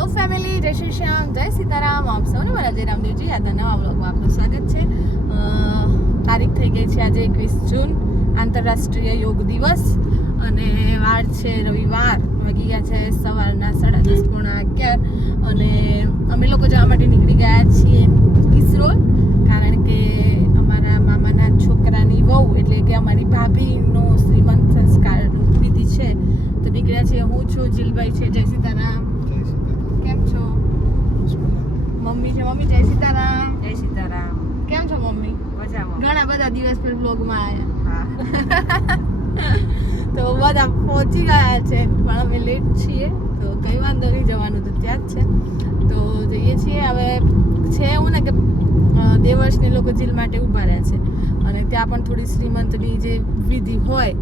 Hello family, જય શ્રી શ્યામ, જય સીતારામ. આપ સૌને મારા જય રામદેવજી યાદના નવા વ્લોગમાં આપનું સ્વાગત છે. તારીખ થઈ ગઈ છે આજે 21 જૂન, આંતરરાષ્ટ્રીય યોગ દિવસ, અને વાર છે રવિવાર. વાગી ગયા છે સવારના 10:30 પોણા 11, અને અમે લોકો જવા માટે નીકળી ગયા છીએ ઈસરોલ, કારણ કે અમારા મામાના છોકરાની વહુ એટલે કે અમારી ભાભીનો શ્રીમંત સંસ્કાર વિધિ છે, તો નીકળ્યા છીએ. હું છું, જીલભાઈ છે. જય સીતારામ. કેમ છો? મમ્મી છે. મમ્મી જય સીતારામ. જય સીતારામ. કેમ છો મમ્મી? મજામાં. ઘણા બધા દિવસ પછી બ્લોગમાં આવ્યા. હા. તો બધા પહોંચી ગયા છે, પણ અમે લેટ છીએ, તો કઈ વાંધો નહીં, જવાનું તો ત્યાં જ છે. તો જઈએ છીએ. હવે છે એવું ને કે દેવર્ષને લોકો જીલ માટે ઊભા રહ્યા છે, અને ત્યાં પણ થોડી શ્રીમંતની જે વિધિ હોય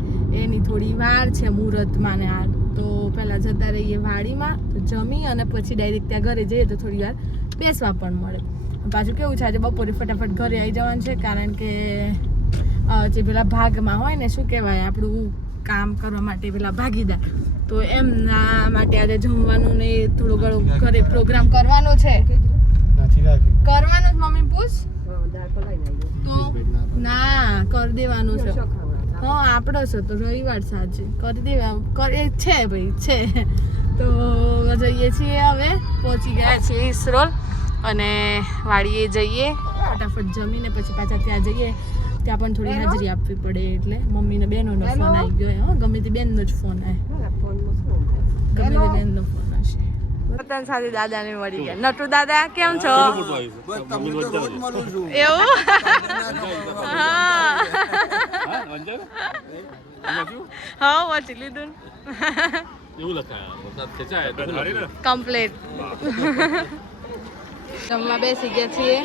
એની થોડી વાર છે મુહૂર્તમાં ને આ, તો પહેલાં જતા રહીએ વાડીમાં, તો જમી અને પછી ડાયરેક્ટ ત્યાં ઘરે જઈએ તો થોડી વાર બેસવા પણ મળે. પાછું કેવું છે, આજે બપોરે ફટાફટ ઘરે આવી જવાનું છે, કારણ કે જે પેલા ભાગમાં હોય ને, શું કહેવાય, આપણું કામ કરવા માટે પેલા ભાગીદાર, તો એમના માટે આજે જમવાનું ને થોડું ઘણું ઘરે પ્રોગ્રામ કરવાનો છે. કરવાનું જ મમ્મી પૂછ તો ના કરી દેવાનું છે. હા, આપણો છે તો રવિવાર સાંજે કરી દેવા છે ભાઈ છે. તો જઈએ છીએ, હવે પહોંચી ગયા છીએ ઈસરોલ, અને વાડીએ જઈએ, ફટાફટ જમીને પછી પાછા ત્યાં જઈએ. ત્યાં પણ થોડી હાજરી આપવી પડે, એટલે મમ્મીને બેનોનો ફોન આવી ગયો. હા, ગમે તે બેનનો જ ફોન આવે, ગમે તે બેનનો ફોન હશે. વતન સાથે દાદાને મળી ગયા. નટુ દાદા કેમ છો? એવું? હા, વાંચી લીધું કમ્પ્લીટ. જમવા બેસી ગયા છીએ,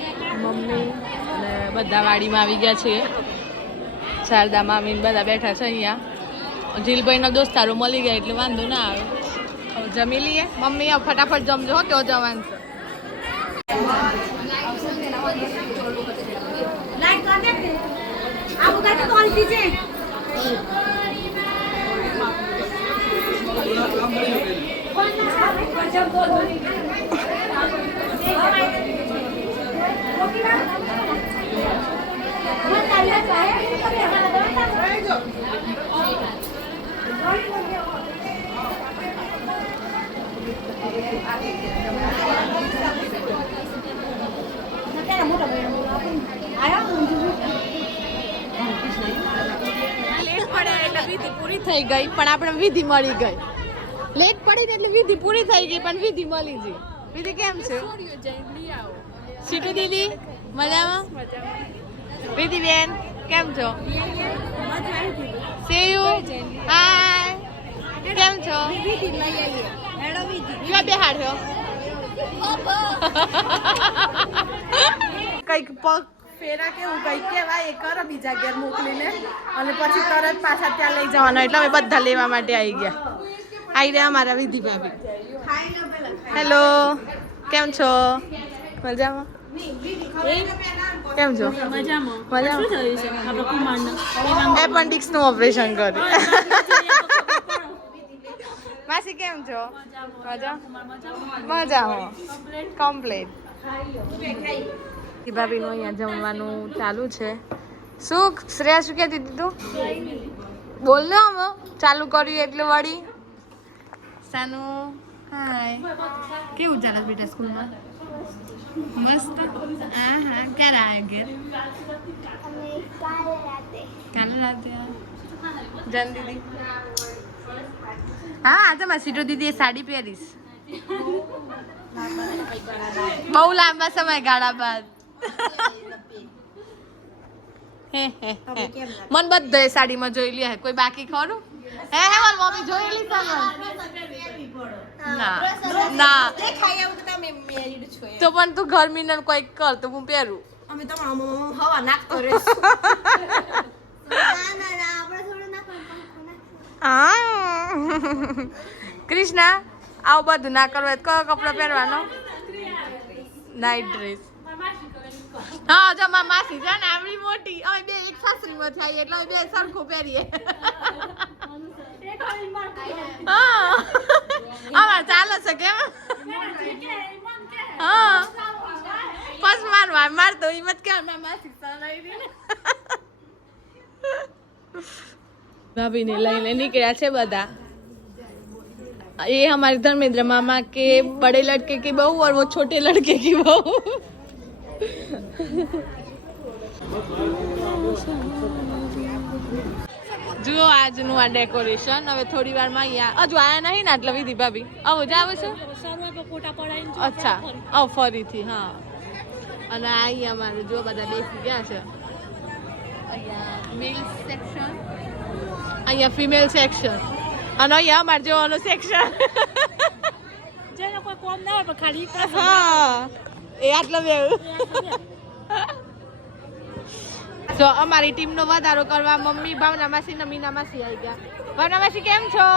મમ્મી અને બધા વાડીમાં આવી ગયા છીએ. શારદા મામી બધા બેઠા છે અહીંયા. જીલભાઈનો દોસ્તારો મળી ગયા એટલે વાંધો ના આવે. હવે જમી લઈએ. મમ્મી ફટાફટ જમજો, હો, તો જવાનું છે. લેટ પડે એટલે વિધિ પૂરી થઈ ગઈ, પણ આપણે વિધિ મળી ગઈ. લેટ પડી ને એટલે વિધિ પૂરી થઈ ગઈ, પણ વિધિ મળી ગઈ. વિધિ કેમ છે? સીટુ દીદી મજામાં? વિધિ બેન કેમ છો? સેયુ હાય, કેમ છો? બે હાડો કઈક પગ ફેરા કેવું કઈક કહેવાય એ કરો બીજા ઘેર મોકલીને, અને પછી તરત પાછા ત્યાં લઈ જવાના, એટલે અમે બધા લેવા માટે આવી ગયા. આવી રહ્યા અમારા વિધિ ભાભી. હેલો, કેમ છો? મજામાં? કેમ છો? મજામાં. એપેન્ડિક્સ નું ઓપરેશન કર્યું. માસી કેમ છો? મજામાં. કમ્પ્લીટ. ભાભીનું અહીંયા જમવાનું ચાલુ છે. શું શ્રેયા શું કહેતી હતી તું? બોલ ને, હવે ચાલુ કર્યું એટલે વળી. સાનું હાય, કેવું ચાલે બેટા સ્કૂલમાં? મસ્ત. હા હા, ક્યારે આવ્યા ઘેર? કાલે રાતે. જન દીદી હા, આજે મારી સીટો દીદી એ સાડી પહેરીશ બહુ લાંબા સમય ગાળા બાદ. મન બધે સાડીમાં જોઈ લે, કોઈ બાકી ખરું? હે મારી મમ્મી જોયેલી છે ના ના, તો પણ તું ગરમી ને કોઈ કર તો હું પહેરું. અમે તો હવા નાખતો રહેશ. કૃષ્ણા, આવું બધું ના કરવું કયો કપડો પહેરવાનો? Night dress. હા, જો મારી માસી છે ને આવડી મોટી, અમે બે એક સાસરીમાં થઈએ એટલે અમે બે સરખું પહેરીએ. હા, અમારે ચાલે છે કેમ? માર તો હિંમત કે માસી સનાઈ દી ને ભાભીને લઈને નીકળ્યા છે બધા. ये हमारे धर्मेंद्र मामा के बड़े लड़के की बहू और वो छोटे लड़के की बहू. જુઓ આજનું આ ડેકોરેશન. હવે થોડી વારમાં અહીંયા હજુ આયા નહીં ને એટલે વિધિ ભાભી આવો જ આવે છે. અચ્છા આવો ફરીથી. હા અને અહીંયા અમારે જો બધા બેસી ગયા છે. અહીંયા મેલ સેક્શન, અહીંયા ફિમેલ સેક્શન અને અહીંયા અમારે જોવાનું સેક્શન. જેને કોઈ કોમ ના હોય પણ ખાલી હા એ આટલો બેવું. તો અમારી ટીમનો વધારો કરવા મમ્મી, ભાવના માસી ને મીના માસી આવી ગયા. ભાવના માસી કેમ છો?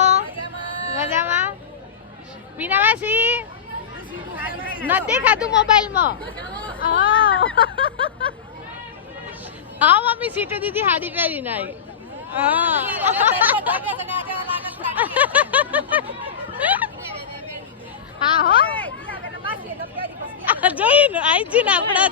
મજામાં? મીના માસી નથી દેખાતું મોબાઈલમાં. હા મમ્મી સીટુ દીદી હાડી પહેરીને આવી. હા હો જોઈને આઈ છે ને આપણા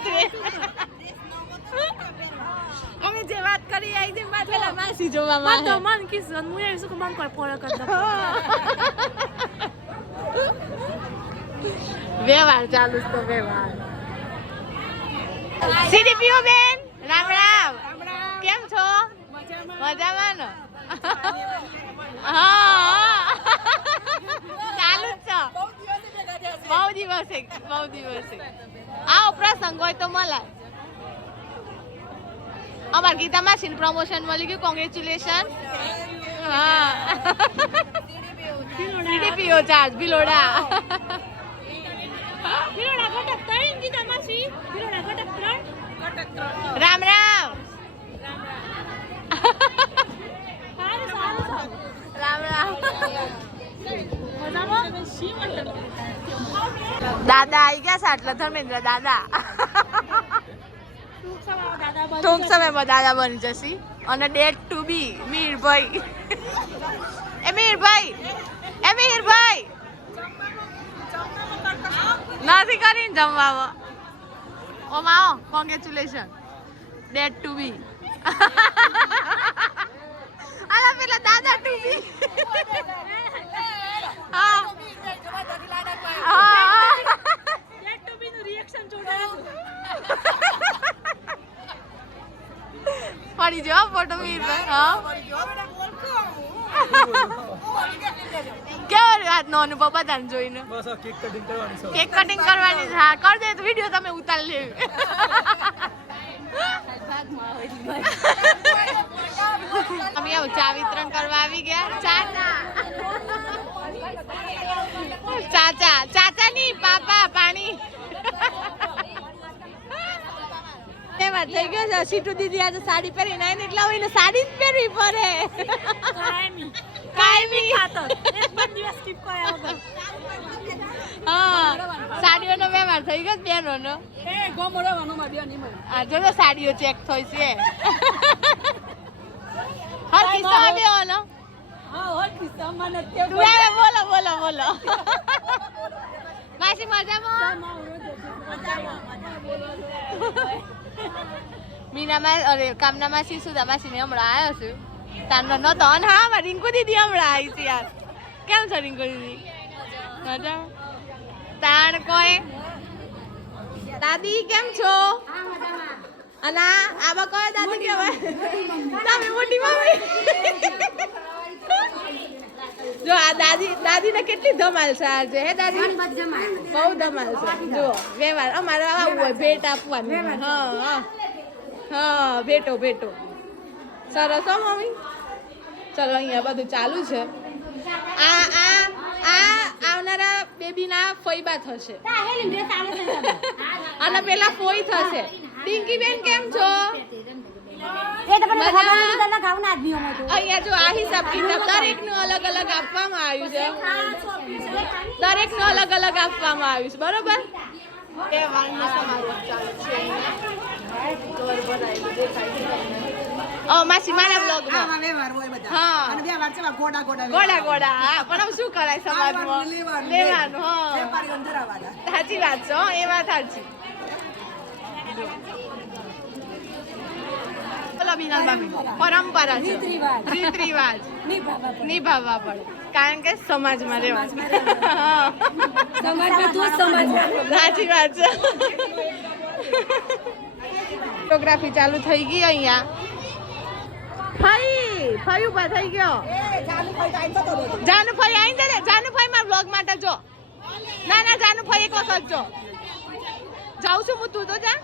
અમે જે વાત કરી આઈ છે પેલા માસી જોવામાં તો મન કિસન હું એ સુક મન કોઈ ફોલો કરતા વ્યવહાર ચાલુ તો વ્યવહાર. સીડીપીઓ બેન રામ રામ. કેમ છો? મજામાં ને? હા ચાલુ જ છે. બહુ દિવસે આવો પ્રસંગ હોય તો મલાય. અમાર ગીતા માસીનું પ્રમોશન મળી ગયું. કોંગ્રેચ્યુલેશન. હા સીડીપીઓ ચાર્જ ભિલોડા. ભિલોડા ઘટક 3 ગીતા માસી. ભિલોડા ઘટક 3. રામ રામ. રામ રામ. દાદા આવી ગયા છે એટલે ધર્મેન્દ્ર દાદા ટૂંક સમયમાં દાદા બની જશે. અને ડેટ ટુ બી મીરભાઈ. મીરભાઈ નથી કરીને જમવામાં. ઓમ આવો કોંગ્રેચ્યુલેશન ડેટ ટુ બી. આલા પેલા દાદા ટુ બી. હા ડેટ ટુ બી નું રિએક્શન જોડાયું. પડી જો ફોટો મીરભાઈ. હા કેવો આજનો અનુભવ બધાને જોઈને? કેક કટિંગ કરવાની છે. હા કરી દે તો વિડીયો તમે ઉતારી લેવી. અમે આવું ચા વિતરણ કરવા આવી ગયા. ચાચા ની પાપા પાણી એમાં થઈ ગયો છે. સીટુ દીદી આજે સાડી પહેરીને આવીને એટલે હવે સાડી જ પહેરવી પડે. કાયમી ખાતર એક પણ દિવસ સ્કીપ કર્યા વગર. હા સાડીઓનો વ્યવહાર થઈ ગયો બેનોનો. એ ગોમો રહેવાનો માં બેન ઈમો. આ જો સાડીઓ ચેક થઈ છે. હર કિસ્સા બેવાનો. હા હર કિસ્સા મને તે બોલો માસી મજામાં? મીનામાં અરે કામના માસી સુધા માસી ને હમણાં આવ્યો છું. તારનો નતો. અને હા મારી રિંકુ દીદી હમણાં આવી છે યાર. કેમ છો રિંકુ દીદી? મજામાં? તાણ કોઈ દાદી કેમ છો? અને આવા કોઈ દાદી કેવાય? તમે મોટી મમ્મી. જો આ દાદીને કેટલી ધમાલ છે આજે. હે દાદી બહુ ધમાલ છે. જો વ્યવહાર અમારે આવું હોય ભેટ આપવાની. હા ભેટો સરસ હો મમ્મી. ચલો અહીંયા બધું ચાલુ છે. આ આવનારા બેબીના ફઈબા થશે અને પેલા ફોઈ થશે. ડિંકી બેન કેમ છો? અહીંયા જો આ હિસાબ કિતાબ દરેકનું અલગ અલગ આપવામાં આવ્યું છે. બરોબર. એ વાળનો સમારોહ ચાલુ છે અહીંયા. માસી મારા બ્લોગમાં હા ગોડા હા પણ હવે શું કરાય સમાજમાં લેવાનું. હા સાચી વાત છે. એ વાત સાચી. બોલો બીના ભાભી પરંપરા છે રીત રિવાજ નિભાવવા પડે કારણ કે સમાજમાં રહેવા સાચી વાત છે ફોટોગ્રાફી ચાલુ થઈ ગઈ અહીંયા ફઈ ઉભા થઈ ગયો જાનુભાઈ આઈ દે જાનુભાઈ મારા બ્લોગ માટે જો ના જાનુભાઈ એક વખત જો જાઉં છું હું તું તો જા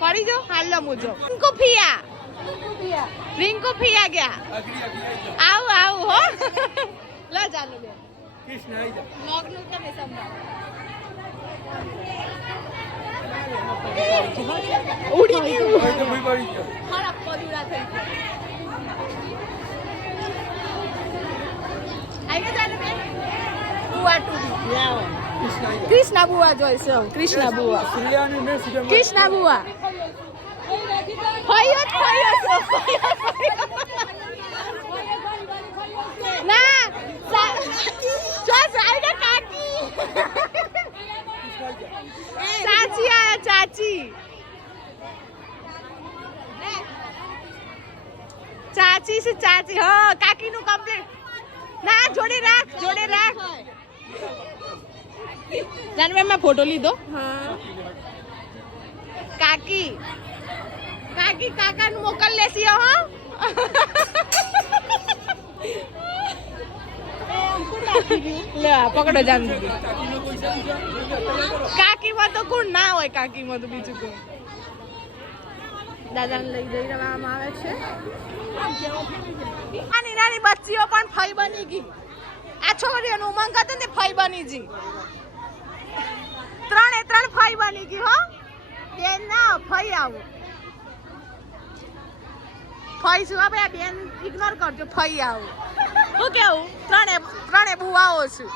પડી જો હાલ હું જો રિંકુ ફિયા ગયા આવ હો લો જાનુ બે બ્લોગ નું તમે સંભાળ ઉડી ગયું ખરાબ પદુડા થઈ કૃષ્ણા બુઆ જોઈશે કૃષ્ણા બુઆ ના ચાચી આયા ચાચી છે ચાચી હા કાકી નું કમ્પ્લીટ ના જોડે રાખ જાનવે મેં ફોટો લીધો કાકી કાકાનું મોકલ લેસી હો લે પકડો જાન કાકીમાં તો કોણ ના હોય કાકીમાં તો બીજું કોઈ દાદાને લઈ જઈ રહેવામાં આવે છે નાની નાની બચ્ચીઓ પણ ફઈ બની ગઈ આ છોકરીઓનું ઉમંગ હતું ને ફઈ બની ગઈ ત્રણ ફઈ બની ગઈ હો બેન ના ફઈ આવું ફઈ છું આપણે બેન ઇગ્નોર કરજો ફઈ આવું હું કેવું ત્રણે બુવાઓ છું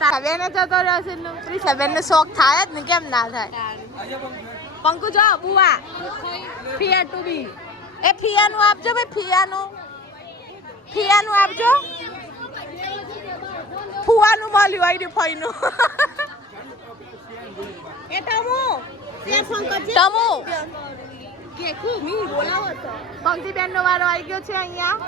સાબેને જતો રહ્યો છે સાબેન ને શોખ થાય જ ને કેમ ના થાય પંકુ જો બુવા ફિયા ટુ બી એ ફિયાનું આપજો ભાઈ ફિયાનું આપજો ફુવાનું મળ્યું આઈડી ફઈનું એ તમુ પંક્તિ બેન નો વારો આવી ગયો છે અહીંયા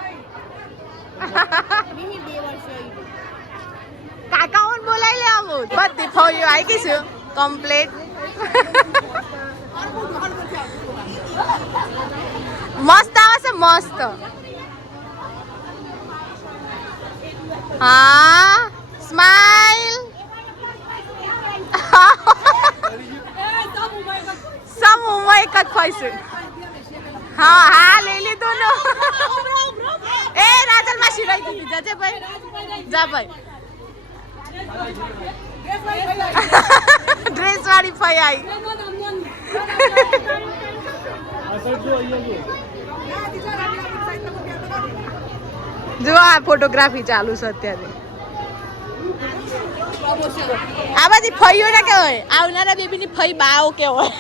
કાકાઓને બોલાવી લે આવું બધી ફોઈઓ આવી ગઈ છે કમ્પ્લીટ મસ્ત આવે છે મસ્ત હા સ્માઈલ સમ ઉમય કત ફાઈસે હા લઈ લીધું નો એ રાજલ માસી રહી ગઈ જજે ભાઈ જા ભાઈ ડ્રેસ વાળી ફઈ આવી જો આ ફોટોગ્રાફી ચાલુ છે અત્યારે આ બધી ફઈઓ ને કેવાય આવનારા બેબી ની ફઈ બાઓ કેવાય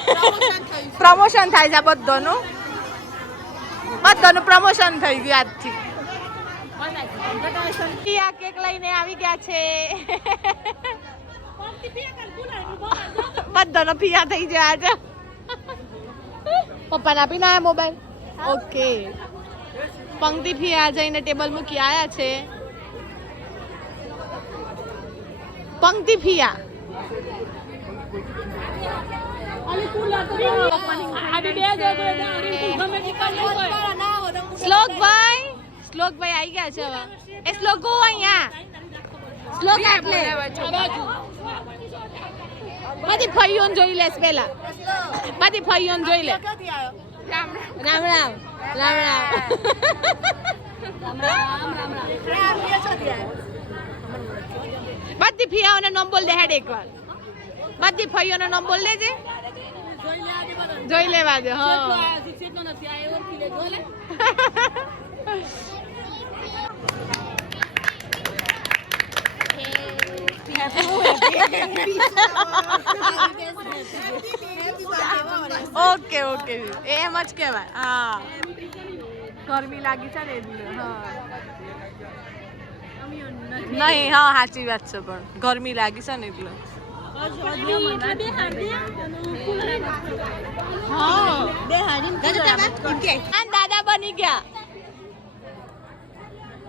પ્રમોશન થાય છે બધાનું પ્રમોશન થઈ ગયું આજથી પિયા કેક લઈને આવી ગયા છે બધાનો પિયા થઈ ગયા આજે પપ્પાને આપીને આયા મોબાઈલ ઓકે પંક્તિ ફિયા જઈને ટેબલ મૂકી આયા છે પંક્તિ ફિયા શ્લોકભાઈ આવી ગયા છે હવે એ શ્લોકો અહીંયા શ્લોક આટલે બધી ફઈઓને જોઈ લેસ પેલા બધી ફઈઓને જોઈ લે રામ રામ બધી ફિયાઓને નામ બોલ દે હેડ એકવાર બધી ફઈઓનો નામ બોલ દેજે જોઈ લેવા દે હા ઓકે એમ જ કહેવાય હા ગરમી લાગી છે ને એટલે હા નહીં હા સાચી વાત છે પણ ગરમી લાગી છે ને એટલે દાદા બની ગયા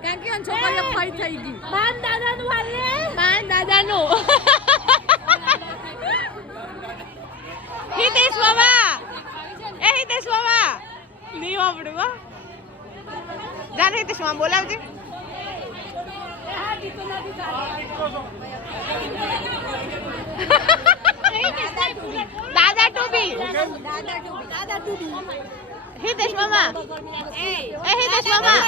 કારણ કે છોકરીઓ ફઈ થઈ ગઈ માન દાદાનું હિતેશ મામા નહીં આપડું હો જાન હિતેશ મામા બોલાવજે દાદા ટુબી હિતેશ મામા હિતેશ મામા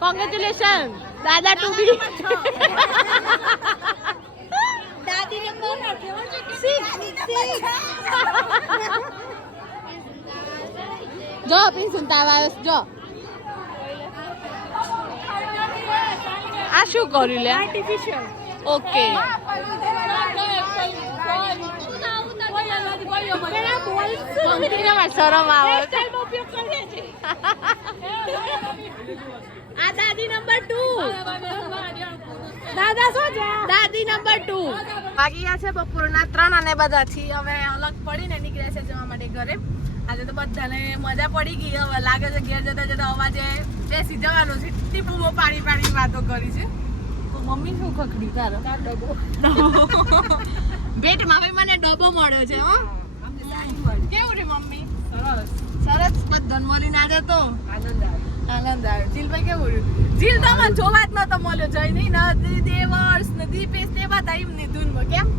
કોંગ્રેચ્યુલેશન દાદા ટુબી જો પિન સુનતા આવ્યો જો આ શું કર્યું લે આર્ટિફિશિયલ ઓકે શરમ આવે આ દાદી નંબર 2 દાદી નંબર 2 વાગી ગયા છે બપોરના 3 અને બધાથી હવે અલગ પડીને નીકળ્યા છે જવા માટે ઘરે આજે તો બધાને મજા પડી ગઈ હવે લાગે છે ઘેર જતા જતા અવાજે બેસી જવાનું છે ટીપુમાં પાણી વાતો કરી છે તો મમ્મી શું ખખડી તારો ડબ્બો ભેટમાં ભાઈ મને ડબ્બો મળ્યો છે હો કેવું રે મમ્મી સરસ બધાને મળીને આજે તો આનંદ આવ્યો જીલભાઈ કેવું રહ્યું જીલ તો મને જોવા જ નતો મળ્યો જઈ નહીં નદી દેવર્ષ ને દીપેશ તે બધા એમની ધૂનમાં કેમ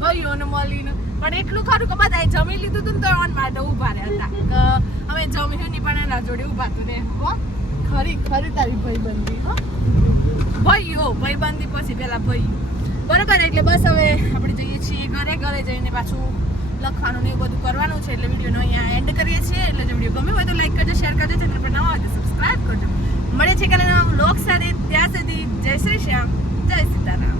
ભાઈઓને મળીને પણ એટલું ખરું કે બધા જમી લીધું હતું ને તો ઓન માટે ઉભા રહ્યા હતા અમે જમ્યું નહીં પણ એના જોડે ઉભા હતું ને હો ખરી તારી ભાઈબંધી હો ભાઈબંધી પછી પેલા ભાઈ બરાબર એટલે બસ હવે આપણે જઈએ છીએ ઘરે જઈને પાછું લખવાનું ને એવું બધું કરવાનું છે એટલે વિડીયોનો અહીંયા એન્ડ કરીએ છીએ એટલે જો વિડીયો ગમે હોય તો લાઈક કરજો શેર કરજો ચેનલ પર નવા હોય તો સબસ્ક્રાઇબ કરજો મળે છે કે નવા વ્લોગ સાથે ત્યાં સુધી જય શ્રી શ્યામ જય સીતારામ